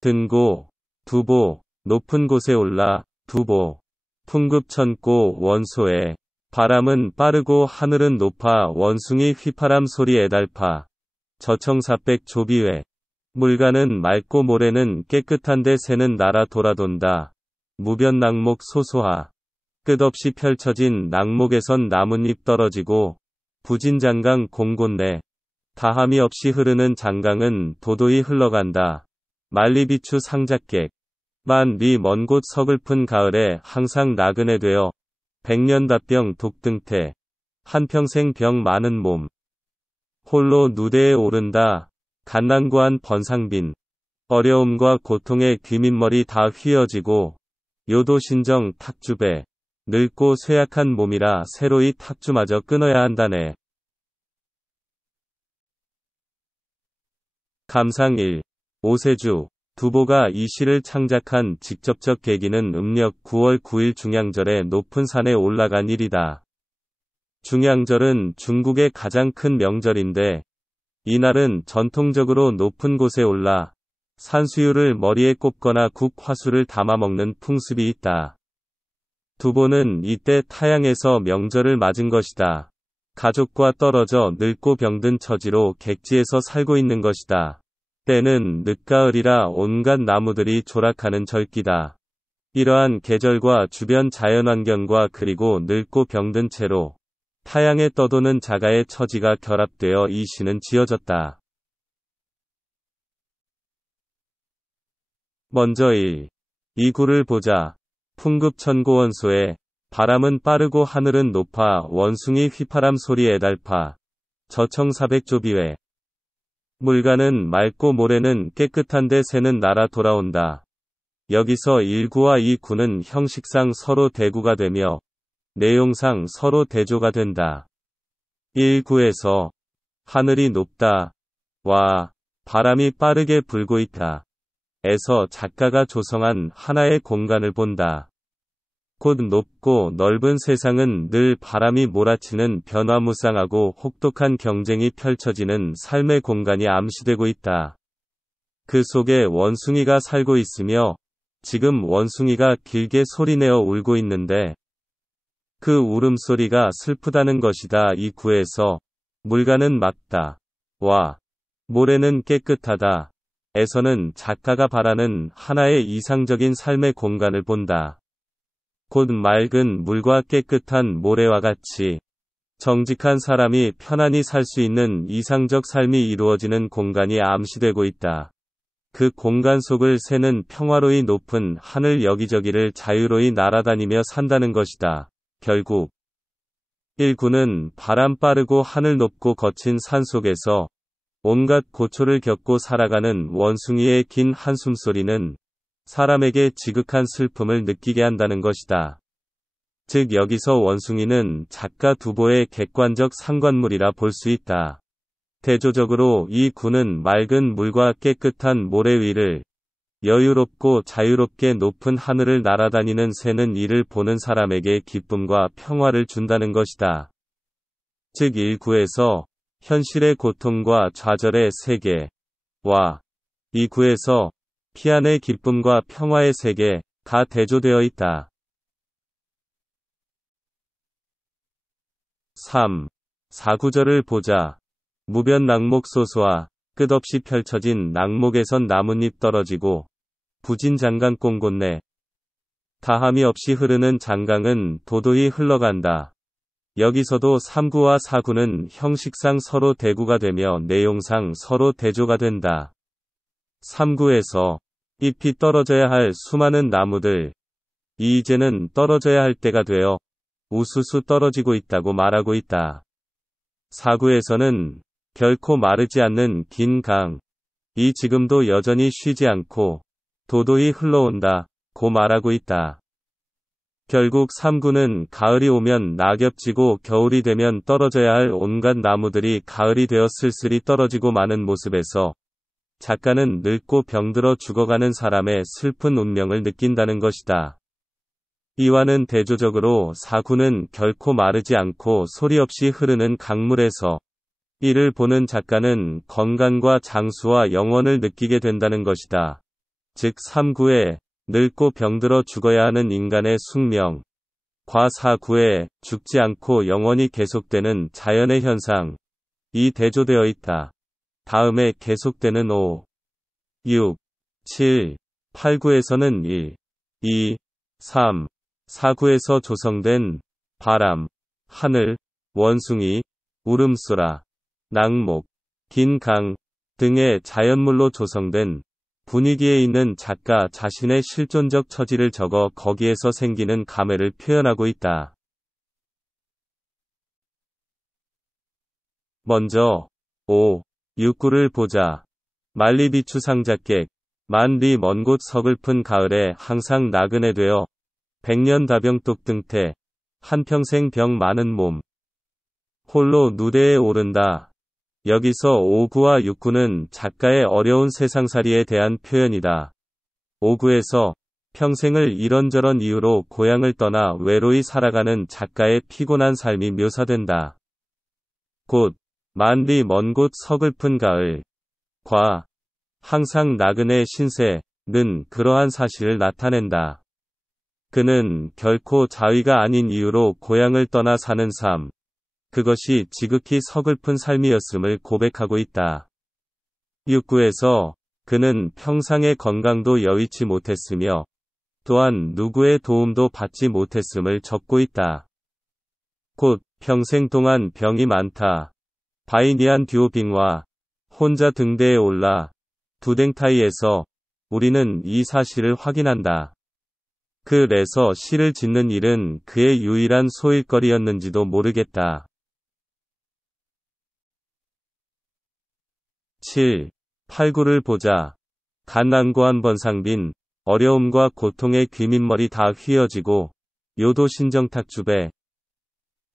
등고, 두보, 높은 곳에 올라, 두보. 풍급천고 원소에. 바람은 빠르고 하늘은 높아 원숭이 휘파람 소리 애달파. 저청사백 조비외. 물가는 맑고 모래는 깨끗한데 새는 날아 돌아돈다. 무변낙목 소소하. 끝없이 펼쳐진 낙목에선 나뭇잎 떨어지고 부진장강 공곤내. 다함이 없이 흐르는 장강은 도도히 흘러간다. 만리비추 상작객. 만리 먼 곳 서글픈 가을에 항상 나그네 되어 백년답병 독등태. 한평생 병 많은 몸. 홀로 누대에 오른다. 갓난고한 번상빈. 어려움과 고통에 귀민머리 다 휘어지고 요도신정 탁주배. 늙고 쇠약한 몸이라 새로이 탁주마저 끊어야 한다네. 감상 1. 오세주. 두보가 이 시를 창작한 직접적 계기는 음력 9월 9일 중양절에 높은 산에 올라간 일이다. 중양절은 중국의 가장 큰 명절인데 이날은 전통적으로 높은 곳에 올라 산수유를 머리에 꼽거나 국 화수를 담아 먹는 풍습이 있다. 두보는 이때 타양에서 명절을 맞은 것이다. 가족과 떨어져 늙고 병든 처지로 객지에서 살고 있는 것이다. 때는 늦가을이라 온갖 나무들이 조락하는 절기다. 이러한 계절과 주변 자연환경과 그리고 늙고 병든 채로 타양에 떠도는 자가의 처지가 결합되어 이 시는 지어졌다. 먼저 1. 이 구를 보자. 풍급천고원소에. 바람은 빠르고 하늘은 높아 원숭이 휘파람 소리 애달파. 저청사백조비외. 물가는 맑고 모래는 깨끗한데 새는 날아 돌아온다. 여기서 1구와 2구는 형식상 서로 대구가 되며 내용상 서로 대조가 된다. 1구에서 하늘이 높다. 와, 바람이 빠르게 불고 있다. 에서 작가가 조성한 하나의 공간을 본다. 곧 높고 넓은 세상은 늘 바람이 몰아치는 변화무쌍하고 혹독한 경쟁이 펼쳐지는 삶의 공간이 암시되고 있다. 그 속에 원숭이가 살고 있으며 지금 원숭이가 길게 소리내어 울고 있는데 그 울음소리가 슬프다는 것이다. 이 구에서 물가는 맑다. 와, 모래는 깨끗하다. 에서는 작가가 바라는 하나의 이상적인 삶의 공간을 본다. 곧 맑은 물과 깨끗한 모래와 같이 정직한 사람이 편안히 살 수 있는 이상적 삶이 이루어지는 공간이 암시되고 있다. 그 공간 속을 새는 평화로이 높은 하늘 여기저기를 자유로이 날아다니며 산다는 것이다. 결국 1구는 바람 빠르고 하늘 높고 거친 산 속에서 온갖 고초를 겪고 살아가는 원숭이의 긴 한숨소리는 사람에게 지극한 슬픔을 느끼게 한다는 것이다. 즉 여기서 원숭이는 작가 두보의 객관적 상관물이라 볼 수 있다. 대조적으로 이 구는 맑은 물과 깨끗한 모래 위를 여유롭고 자유롭게 높은 하늘을 날아다니는 새는 이를 보는 사람에게 기쁨과 평화를 준다는 것이다. 즉 1구에서 현실의 고통과 좌절의 세계와 2구에서 피안의 기쁨과 평화의 세계가 대조되어 있다. 3. 4구절을 보자. 무변낙목 소소하. 끝없이 펼쳐진 낙목에선 나뭇잎 떨어지고 부진장강 공곤내. 다함이 없이 흐르는 장강은 도도히 흘러간다. 여기서도 3구와 4구는 형식상 서로 대구가 되며 내용상 서로 대조가 된다. 3구에서 잎이 떨어져야 할 수많은 나무들, 이제는 떨어져야 할 때가 되어 우수수 떨어지고 있다고 말하고 있다. 4구에서는 결코 마르지 않는 긴 강, 이 지금도 여전히 쉬지 않고 도도히 흘러온다 고 말하고 있다. 결국 3구는 가을이 오면 낙엽지고 겨울이 되면 떨어져야 할 온갖 나무들이 가을이 되어 쓸쓸히 떨어지고 마는 모습에서 작가는 늙고 병들어 죽어가는 사람의 슬픈 운명을 느낀다는 것이다. 이와는 대조적으로 4구는 결코 마르지 않고 소리 없이 흐르는 강물에서 이를 보는 작가는 건강과 장수와 영원을 느끼게 된다는 것이다. 즉 3구에 늙고 병들어 죽어야 하는 인간의 숙명, 과 4구에 죽지 않고 영원히 계속되는 자연의 현상, 이 대조되어 있다. 다음에 계속되는 5, 6, 7, 8구에서는 1, 2, 3, 4구에서 조성된 바람, 하늘, 원숭이, 울음소라, 낙목, 긴 강 등의 자연물로 조성된 분위기에 있는 작가 자신의 실존적 처지를 적어 거기에서 생기는 감회를 표현하고 있다. 먼저 5, 6구를 보자. 만리비추 상작객, 만리 먼 곳 서글픈 가을에 항상 나그네 되어 백년다병 똑등태, 한평생 병 많은 몸, 홀로 누대에 오른다. 여기서 5구와 6구는 작가의 어려운 세상살이에 대한 표현이다. 5구에서 평생을 이런저런 이유로 고향을 떠나 외로이 살아가는 작가의 피곤한 삶이 묘사된다. 곧 만리 먼 곳 서글픈 가을, 과 항상 나그네 신세는 그러한 사실을 나타낸다. 그는 결코 자위가 아닌 이유로 고향을 떠나 사는 삶, 그것이 지극히 서글픈 삶이었음을 고백하고 있다. 6구에서 그는 평상의 건강도 여의치 못했으며 또한 누구의 도움도 받지 못했음을 적고 있다. 곧 평생 동안 병이 많다. 바이니안 듀오빙와 혼자 등대에 올라 두댕타이에서 우리는 이 사실을 확인한다. 그 래서 시를 짓는 일은 그의 유일한 소일거리였는지도 모르겠다. 7, 8구를 보자. 갓난고한 번상빈, 어려움과 고통의 귀민머리 다 휘어지고 요도 신정탁주배.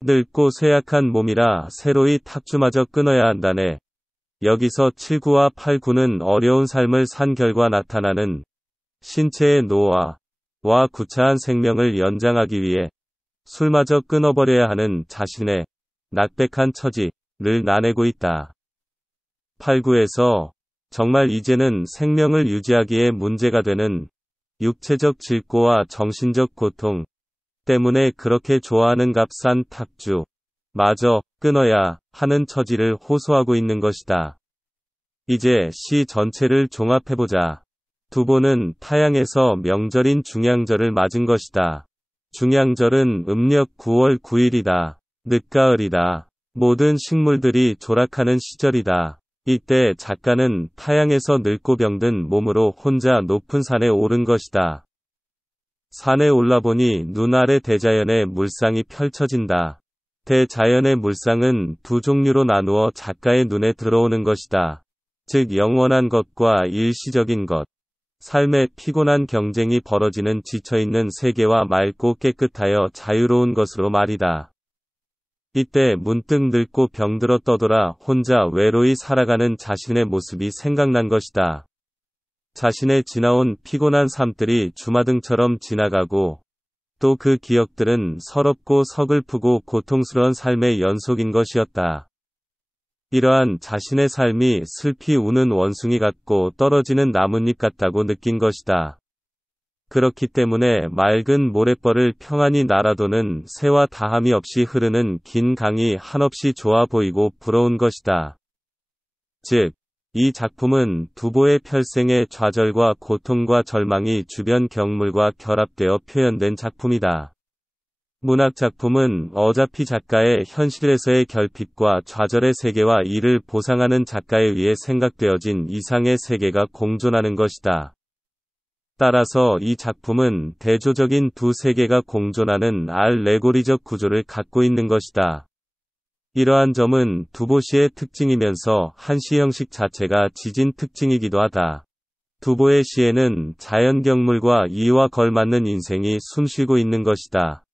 늙고 쇠약한 몸이라 새로이 탁주마저 끊어야 한다네. 여기서 7구와 8구는 어려운 삶을 산 결과 나타나는 신체의 노화와 구차한 생명을 연장하기 위해 술마저 끊어버려야 하는 자신의 낙백한 처지를 나내고 있다. 8구에서 정말 이제는 생명을 유지하기에 문제가 되는 육체적 질고와 정신적 고통 때문에 그렇게 좋아하는 값싼 탁주 마저 끊어야 하는 처지를 호소하고 있는 것이다. 이제 시 전체를 종합해보자. 두보는 타양에서 명절인 중양절을 맞은 것이다. 중양절은 음력 9월 9일이다. 늦가을이다. 모든 식물들이 조락하는 시절이다. 이때 작가는 타양에서 늙고 병든 몸으로 혼자 높은 산에 오른 것이다. 산에 올라보니 눈 아래 대자연의 물상이 펼쳐진다. 대자연의 물상은 두 종류로 나누어 작가의 눈에 들어오는 것이다. 즉 영원한 것과 일시적인 것. 삶의 피곤한 경쟁이 벌어지는 지쳐있는 세계와 맑고 깨끗하여 자유로운 것으로 말이다. 이때 문득 늙고 병들어 떠돌아 혼자 외로이 살아가는 자신의 모습이 생각난 것이다. 자신의 지나온 피곤한 삶들이 주마등처럼 지나가고 또 그 기억들은 서럽고 서글프고 고통스러운 삶의 연속인 것이었다. 이러한 자신의 삶이 슬피 우는 원숭이 같고 떨어지는 나뭇잎 같다고 느낀 것이다. 그렇기 때문에 맑은 모래벌을 평안히 날아도는 새와 다함이 없이 흐르는 긴 강이 한없이 좋아 보이고 부러운 것이다. 즉, 이 작품은 두보의 평생의 좌절과 고통과 절망이 주변 경물과 결합되어 표현된 작품이다. 문학작품은 어차피 작가의 현실에서의 결핍과 좌절의 세계와 이를 보상하는 작가에 의해 생각되어진 이상의 세계가 공존하는 것이다. 따라서 이 작품은 대조적인 두 세계가 공존하는 알레고리적 구조를 갖고 있는 것이다. 이러한 점은 두보시의 특징이면서 한시 형식 자체가 지진 특징이기도 하다. 두보의 시에는 자연경물과 이와 걸맞는 인생이 숨쉬고 있는 것이다.